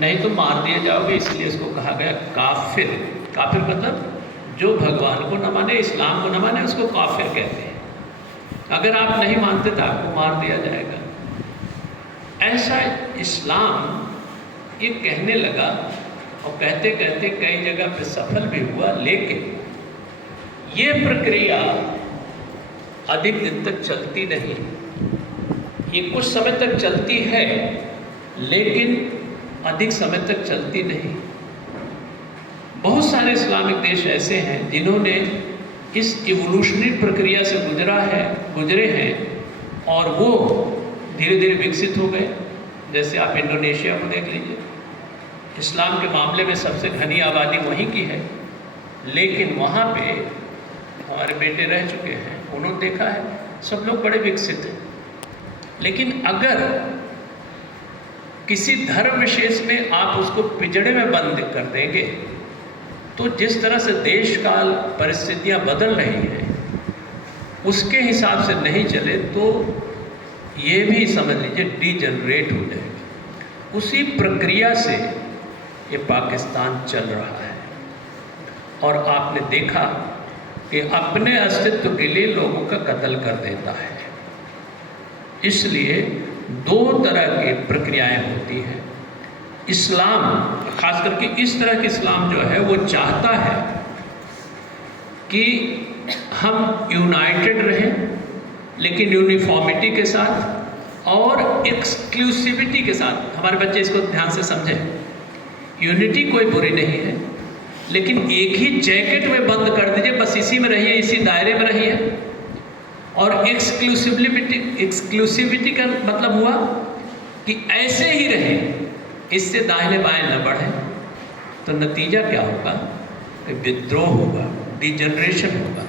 नहीं तो मार दिए जाओगे, इसलिए इसको कहा गया काफिर। काफिर मतलब जो भगवान को न माने, इस्लाम को न माने, उसको काफिर कहते हैं। अगर आप नहीं मानते तो आपको मार दिया जाएगा। ऐसा इस्लाम ये कहने लगा और कहते कहते कई जगह पे सफल भी हुआ, लेकिन ये प्रक्रिया अधिक दिन तक चलती नहीं। ये कुछ समय तक चलती है, लेकिन अधिक समय तक चलती नहीं। बहुत सारे इस्लामिक देश ऐसे हैं जिन्होंने इस इवोल्यूशनरी प्रक्रिया से गुजरे हैं और वो धीरे धीरे विकसित हो गए। जैसे आप इंडोनेशिया को देख लीजिए, इस्लाम के मामले में सबसे घनी आबादी वहीं की है, लेकिन वहाँ पे हमारे बेटे रह चुके हैं, उन्होंने देखा है सब लोग बड़े विकसित हैं। लेकिन अगर किसी धर्म विशेष में आप उसको पिंजड़े में बंद कर देंगे तो जिस तरह से देश काल परिस्थितियाँ बदल रही हैं उसके हिसाब से नहीं चले तो ये भी समझ लीजिए डीजनरेट हो जाएगा। उसी प्रक्रिया से ये पाकिस्तान चल रहा है और आपने देखा कि अपने अस्तित्व के लिए लोगों का कत्ल कर देता है। इसलिए दो तरह की प्रक्रियाएं होती हैं। इस्लाम, खास करके इस तरह की इस्लाम जो है वो चाहता है कि हम यूनाइटेड रहें, लेकिन यूनिफॉर्मिटी के साथ और एक्सक्लूसिविटी के साथ। हमारे बच्चे इसको ध्यान से समझें। यूनिटी कोई बुरी नहीं है, लेकिन एक ही जैकेट में बंद कर दीजिए, बस इसी में रहिए, इसी दायरे में रहिए। और एक्सक्लूसिविटी का मतलब हुआ कि ऐसे ही रहे, इससे दाहिने बाएं न बढ़े, तो नतीजा क्या होगा कि विद्रोह होगा, डिजनरेशन होगा।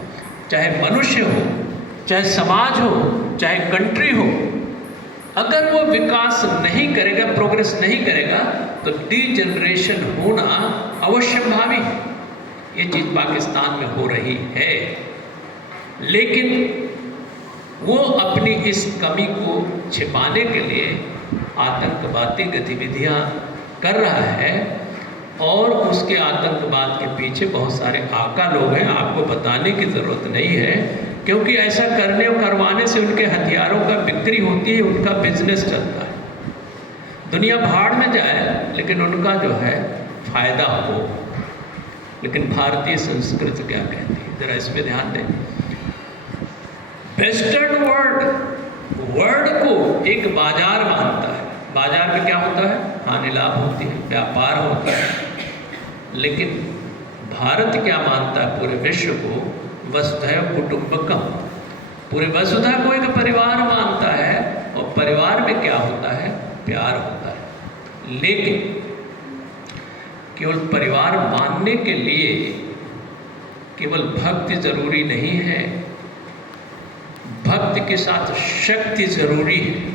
चाहे मनुष्य हो, चाहे समाज हो, चाहे कंट्री हो, अगर वो विकास नहीं करेगा, प्रोग्रेस नहीं करेगा, तो डिजनरेशन होना अवश्यंभावी है। ये चीज़ पाकिस्तान में हो रही है, लेकिन वो अपनी इस कमी को छिपाने के लिए आतंकवादी गतिविधियां कर रहा है और उसके आतंकवाद के पीछे बहुत सारे आका लोग हैं। आपको बताने की ज़रूरत नहीं है, क्योंकि ऐसा करने और करवाने से उनके हथियारों का बिक्री होती है, उनका बिजनेस चलता है। दुनिया भाड़ में जाए, लेकिन उनका जो है फायदा हो। लेकिन भारतीय संस्कृति क्या कहती है, ज़रा इस पर ध्यान दें। वेस्टर्न वर्ल्ड को एक बाजार मानता है। बाजार में क्या होता है? हानि लाभ होती है, व्यापार होता है। लेकिन भारत क्या मानता है पूरे विश्व को? वसुधैव कुटुंबकम। पूरे वसुधा को एक परिवार मानता है, और परिवार में क्या होता है? प्यार होता है। लेकिन केवल परिवार मानने के लिए केवल भक्ति जरूरी नहीं है, भक्ति के साथ शक्ति जरूरी है।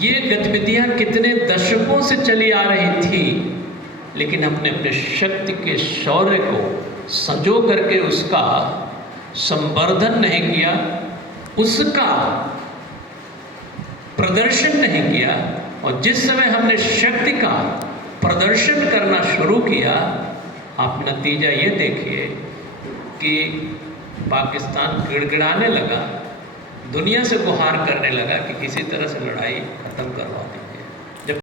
ये गतिविधियां कितने दशकों से चली आ रही थी, लेकिन हमने अपने शक्ति के शौर्य को संजो करके उसका संवर्धन नहीं किया, उसका प्रदर्शन नहीं किया। और जिस समय हमने शक्ति का प्रदर्शन करना शुरू किया, आप नतीजा ये देखिए कि पाकिस्तान गिड़गिड़ाने लगा, दुनिया से गुहार करने लगा कि किसी तरह से लड़ाई खत्म करवाओ।